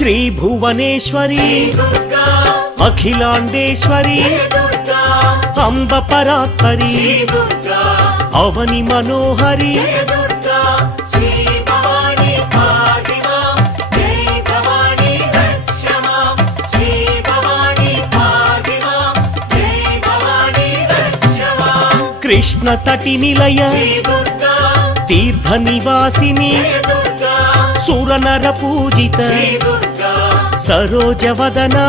श्री भुवनेश्वरी अखिलांडेश्वरी अंब परात्परी अवनि मनोहरी कृष्ण तटि निलय तीर्थ निवासिनी सुरनर पूजित सरोज वदना